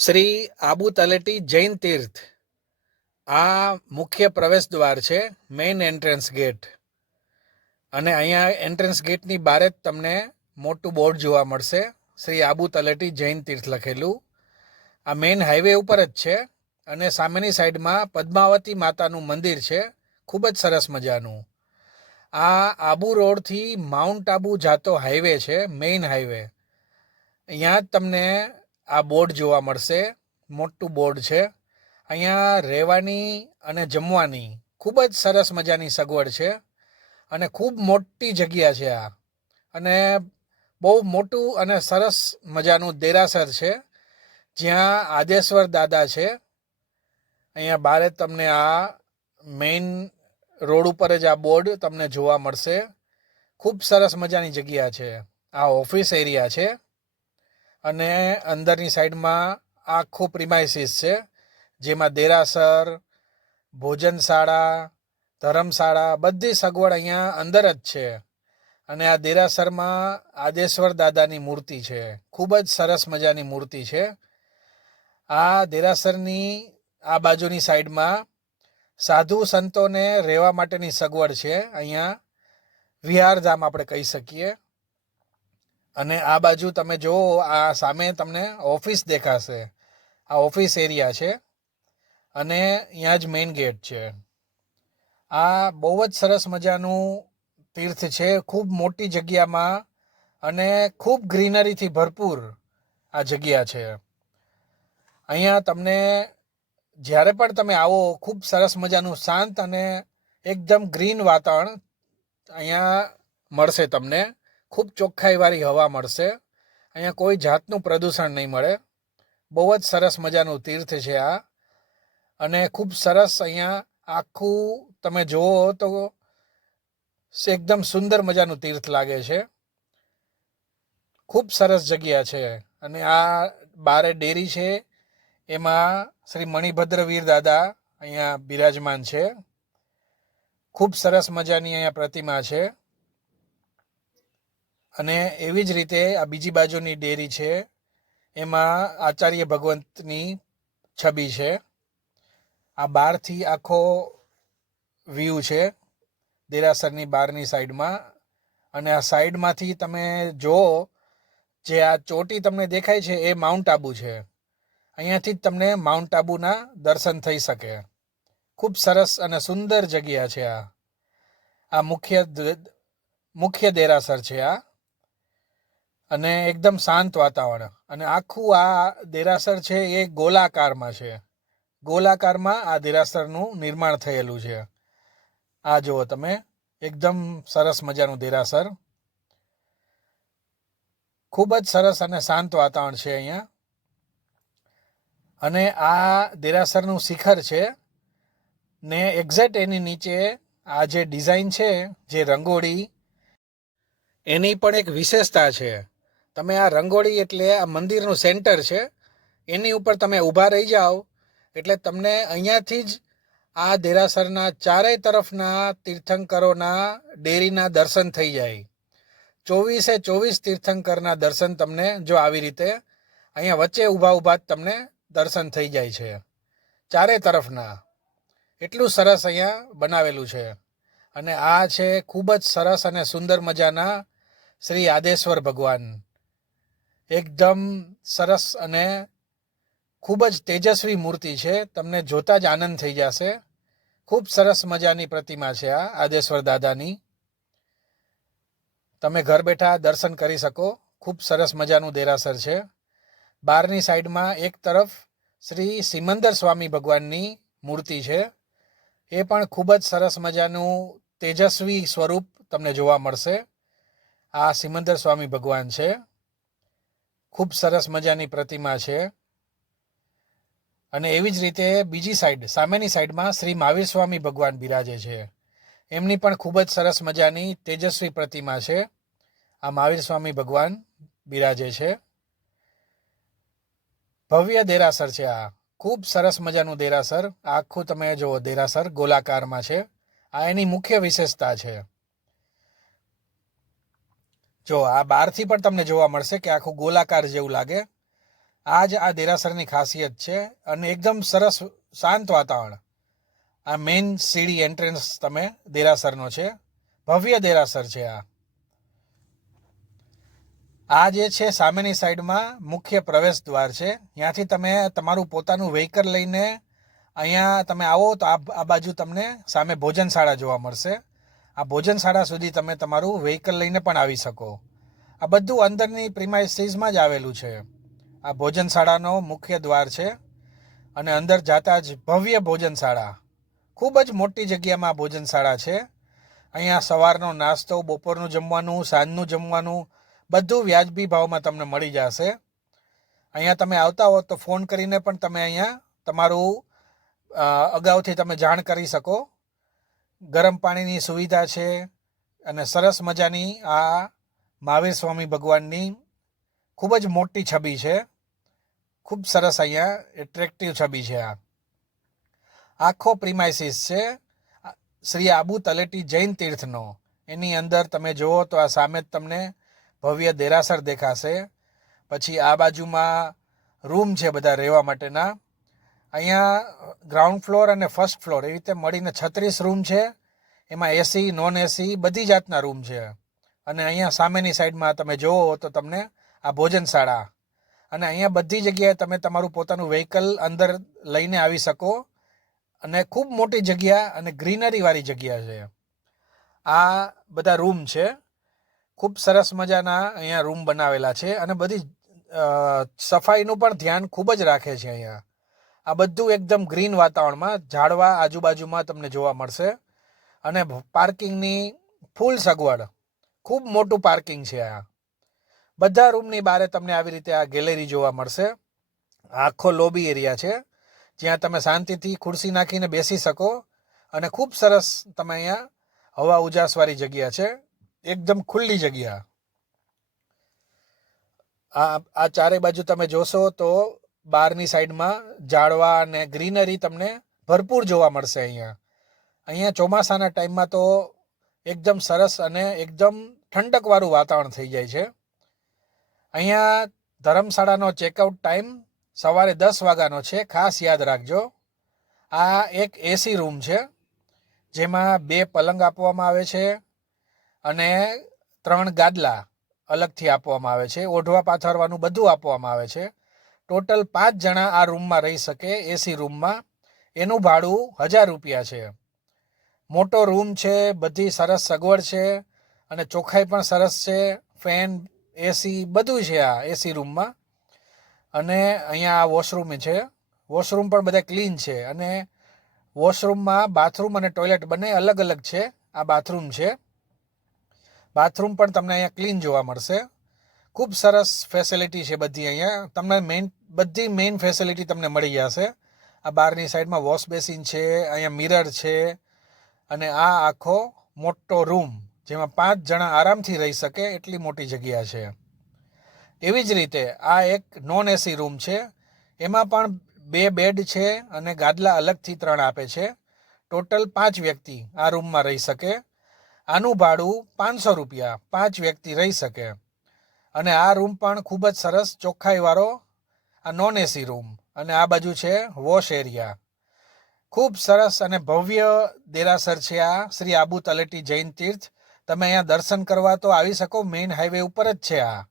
શ્રી આબુ તલેટી જૈન તીર્થ આ મુખ્ય પ્રવેશ દ્વાર છે, મેઇન એન્ટ્રન્સ ગેટ. અને અહીંયા એન્ટ્રન્સ ગેટની બહાર જ તમને મોટું બોર્ડ જોવા મળશે, શ્રી આબુ તલેટી જૈન તીર્થ લખેલું. આ મેઇન હાઈવે ઉપર જ છે અને સામેની સાઈડમાં પદ્માવતી માતાનું મંદિર છે, ખૂબ જ સરસ મજાનું. આ આબુ રોડથી માઉન્ટ આબુ જાતો હાઈવે છે, મેઇન હાઈવે. અહીંયા જ તમને આ બોર્ડ જોવા મળશે, મોટું બોર્ડ છે. અહીંયા રહેવાની અને જમવાની ખૂબ જ સરસ મજાની સગવડ છે અને ખૂબ મોટી જગ્યા છે આ. અને બહુ મોટું અને સરસ મજાનું દેરાસર છે, જ્યાં આદેશ્વર દાદા છે. અહીંયા બારે તમને આ મેઇન રોડ ઉપર જ આ બોર્ડ તમને જોવા મળશે. ખૂબ સરસ મજાની જગ્યા છે. આ ઓફિસ એરિયા છે અને અંદરની સાઈડમાં આખું પ્રિમાઇસીસ છે, જેમાં દેરાસર, ભોજનશાળા, ધર્મશાળા બધી સગવડ અહીંયા અંદર જ છે. અને આ દેરાસરમાં આદેશ્વર દાદાની મૂર્તિ છે, ખૂબ જ સરસ મજાની મૂર્તિ છે. આ દેરાસરની આ બાજુની સાઈડમાં સાધુ સંતોને રહેવા માટેની સગવડ છે. અહીંયા વિહારધામ આપણે કહી શકીએ. અને આ બાજુ તમે જુઓ, આ સામે તમને ઓફિસ દેખાશે. આ ઓફિસ એરિયા છે અને અહીંયા જ મેઇન ગેટ છે. આ બહુ જ સરસ મજાનું તીર્થ છે, ખૂબ મોટી જગ્યામાં અને ખૂબ ગ્રીનરીથી ભરપૂર આ જગ્યા છે. અહીંયા તમને જ્યારે પણ તમે આવો, ખૂબ સરસ મજાનું શાંત અને એકદમ ગ્રીન વાતાવરણ અહીંયા મળશે તમને. ખૂબ ચોખ્ખાઈવાળી હવા મળશે. અહીંયા કોઈ જાતનું પ્રદૂષણ નહીં મળે. બહુ જ સરસ મજાનું તીર્થ છે આ. અને ખૂબ સરસ અહીંયા આખું તમે જુઓ તો એકદમ સુંદર મજાનું તીર્થ લાગે છે. ખૂબ સરસ જગ્યા છે. અને આ બારે ડેરી છે, એમાં શ્રી મણિભદ્ર વીર દાદા અહીંયા બિરાજમાન છે. ખૂબ સરસ મજાની અહીંયા પ્રતિમા છે. અને એવી જ રીતે આ બીજી બાજુની ડેરી છે, એમાં આચાર્ય ભગવંતની છબી છે. આ બહારથી આખો વ્યૂ છે દેરાસરની બહારની સાઈડમાં. અને આ સાઈડમાંથી તમે જુઓ, જે આ ચોટી તમને દેખાય છે એ માઉન્ટ આબુ છે. અહીંયાથી જ તમને માઉન્ટ આબુના દર્શન થઈ શકે. ખૂબ સરસ અને સુંદર જગ્યા છે આ. આ મુખ્ય દેરાસર છે આ. અને એકદમ શાંત વાતાવરણ. અને આખું આ દેરાસર છે એ ગોલાકારમાં છે. ગોલાકારમાં આ દેરાસરનું નિર્માણ થયેલું છે. આ જુઓ તમે, એકદમ સરસ મજાનું દેરાસર. ખૂબ જ સરસ અને શાંત વાતાવરણ છે અહીંયા. અને આ દેરાસરનું શિખર છે ને એક્ઝેક્ટ એની નીચે આ જે ડિઝાઇન છે, જે રંગોળી, એની પણ એક વિશેષતા છે. તમે આ રંગોળી એટલે આ મંદિરનું સેન્ટર છે, એની ઉપર તમે ઊભા રહી જાઓ એટલે તમને અહીંયાથી જ આ દેરાસરના ચારેય તરફના તીર્થંકરોના ડેરીના દર્શન થઈ જાય. 24/24 તીર્થંકરના દર્શન તમને જો આવી રીતે અહીંયા વચ્ચે ઊભા જ તમને દર્શન થઈ જાય છે, ચારે તરફના. એટલું સરસ અહીંયા બનાવેલું છે. અને આ છે ખૂબ જ સરસ અને સુંદર મજાના શ્રી આદેશ્વર ભગવાન. એકદમ સરસ અને ખૂબ જ તેજસ્વી મૂર્તિ છે. તમને જોતા જ આનંદ થઈ જશે. ખૂબ સરસ મજાની પ્રતિમા છે આ આદેશ્વર દાદાની. તમે ઘર બેઠા દર્શન કરી શકો. ખૂબ સરસ મજાનું દેરાસર છે. બહારની સાઈડમાં એક તરફ શ્રી સિમંદર સ્વામી ભગવાનની મૂર્તિ છે. એ પણ ખૂબ જ સરસ મજાનું તેજસ્વી સ્વરૂપ તમને જોવા મળશે. આ સિમંદર સ્વામી ભગવાન છે. ખૂબ સરસ મજાની પ્રતિમા છે. અને એવી જ રીતે બીજી સાઈડ, સામેની સાઈડમાં શ્રી મહાવીર સ્વામી ભગવાન બિરાજે છે. એમની પણ ખૂબ જ સરસ મજાની તેજસ્વી પ્રતિમા છે. આ મહાવીર સ્વામી ભગવાન બિરાજે છે. ભવ્ય દેરાસર છે આ. ખૂબ સરસ મજાનું દેરાસર. આખું તમે જુઓ, દેરાસર ગોલાકારમાં છે. આ એની મુખ્ય વિશેષતા છે. જો આ બહારથી પણ તમને જોવા મળશે કે આખું ગોલાકાર જેવું લાગે. આ જ આ દેરાસરની ખાસિયત છે અને એકદમ સરસ શાંત વાતાવરણ. આ મેઇન સીડી એન્ટ્રન્સ તમે દેરાસરનો છે, ભવ્ય દેરાસર છે આ જે છે સામેની સાઈડમાં મુખ્ય પ્રવેશ દ્વાર છે. ત્યાંથી તમે તમારું પોતાનું વ્હીકલ લઈને અહીંયા તમે આવો તો આ બાજુ તમને સામે ભોજનશાળા જોવા મળશે. આ ભોજનશાળા સુધી તમે તમારું વ્હીકલ લઈને પણ આવી શકો. આ બધું અંદરની પ્રિમાઇસીસમાં જ આવેલું છે. આ ભોજનશાળાનો મુખ્ય દ્વાર છે અને અંદર જાતા જ ભવ્ય ભોજનશાળા, ખૂબ જ મોટી જગ્યામાં ભોજનશાળા છે. અહીંયા સવારનો નાસ્તો, બપોરનું જમવાનું, સાંજનું જમવાનું બધું વ્યાજબી ભાવમાં તમને મળી જશે. અહીંયા તમે આવતા હો તો ફોન કરીને પણ તમે અહીંયા તમારું અગાઉથી તમે જાણ કરી શકો. ગરમ પાણીની સુવિધા છે અને સરસ મજાની આ મહાવીર સ્વામી ભગવાનની ખૂબ જ મોટી છબી છે. ખૂબ સરસ અહીંયા એટ્રેક્ટિવ છબી છે. આ આખો પ્રિમાઇસીસ છે શ્રી આબુ તલેટી જૈન તીર્થનો. એની અંદર તમે જુઓ તો આ સામે જ તમને ભવ્ય દેરાસર દેખાશે. પછી આ બાજુમાં રૂમ છે બધા રહેવા માટેના. અહીંયા ગ્રાઉન્ડ ફ્લોર અને ફર્સ્ટ ફ્લોર એવી રીતે મળીને 36 રૂમ છે. એમાં એસી, નોન એસી બધી જાતના રૂમ છે. અને અહીંયા સામેની સાઈડમાં તમે જુઓ તો તમને આ ભોજનશાળા, અને અહીંયા બધી જગ્યાએ તમે તમારું પોતાનું વ્હીકલ અંદર લઈને આવી શકો. અને ખૂબ મોટી જગ્યા અને ગ્રીનરીવાળી જગ્યા છે. આ બધા રૂમ છે. ખૂબ સરસ મજાના અહીંયા રૂમ બનાવેલા છે અને બધી સફાઈનું પણ ધ્યાન ખૂબ જ રાખે છે અહીંયા. આ બધું એકદમ ગ્રીન વાતાવરણમાં, ઝાડવા આજુબાજુમાં તમને જોવા મળશે. અને પાર્કિંગની ફૂલ સગવડ, ખૂબ મોટું પાર્કિંગ છે આ. બધા રૂમની બહાર તમને આવી રીતે આ ગેલેરી જોવા મળશે. આખો લોબી એરિયા છે જ્યાં તમે શાંતિથી ખુરશી નાખીને બેસી શકો અને ખૂબ સરસ તમે અહીંયા હવા ઉજાસવાળી જગ્યા છે, એકદમ ખુલ્લી જગ્યા. આ ચારે બાજુ તમે જોશો તો બહારની સાઈડમાં ઝાડવા અને ગ્રીનરી તમને ભરપૂર જોવા મળશે અહીંયા. અહીંયા ચોમાસાના ટાઈમમાં તો એકદમ સરસ અને એકદમ ઠંડકવાળું વાતાવરણ થઈ જાય છે. અહીંયા ધર્મશાળાનો ચેકઆઉટ ટાઈમ સવારે 10 વાગ્યાનો છે, ખાસ યાદ રાખજો. આ એક એસી રૂમ છે જેમાં 2 પલંગ આપવામાં આવે છે અને 3 ગાદલા અલગથી આપવામાં આવે છે. ઓઢવા પાથરવાનું બધું આપવામાં આવે છે. ટોટલ 5 જણા આ રૂમમાં રહી શકે એસી રૂમમાં. એનું ભાડું 1000 રૂપિયા છે. મોટો રૂમ છે, બધી સરસ સગવડ છે અને ચોખ્ખાઈ પણ સરસ છે. ફેન, એસી બધું છે આ એસી રૂમમાં. અને અહીંયા આ વોશરૂમ છે. વોશરૂમ પણ બધા ક્લીન છે અને વોશરૂમમાં બાથરૂમ અને ટોયલેટ બંને અલગ અલગ છે. આ બાથરૂમ છે. બાથરૂમ પણ તમને અહીંયા ક્લીન જોવા મળશે. ખૂબ સરસ ફેસિલિટી છે બધી અહીંયા. તમને બધી મેઇન ફેસિલિટી તમને મળી જશે. આ બહારની સાઈડમાં વોશ બેસિન છે, અહીંયા મિરર છે અને આ આખો મોટો રૂમ જેમાં 5 જણા આરામથી રહી શકે એટલી મોટી જગ્યા છે. એવી જ રીતે આ એક નોન એસી રૂમ છે. એમાં પણ 2 બેડ છે અને ગાદલા અલગથી 3 આપે છે. ટોટલ 5 વ્યક્તિ આ રૂમમાં રહી શકે. આનું ભાડું 500 રૂપિયા, 5 વ્યક્તિ રહી શકે. અને આ રૂમ પણ ખૂબ જ સરસ ચોખ્ખાઈવાળો આ નોન એસી રૂમ. અને આ બાજુ છે વોશ એરિયા. ખૂબ સરસ અને ભવ્ય દેરાસર છે આ શ્રી આબુ તલેટી જૈન તીર્થ. તમે અહીંયા દર્શન કરવા તો આવી શકો, મેઇન હાઈવે ઉપર જ છે આ.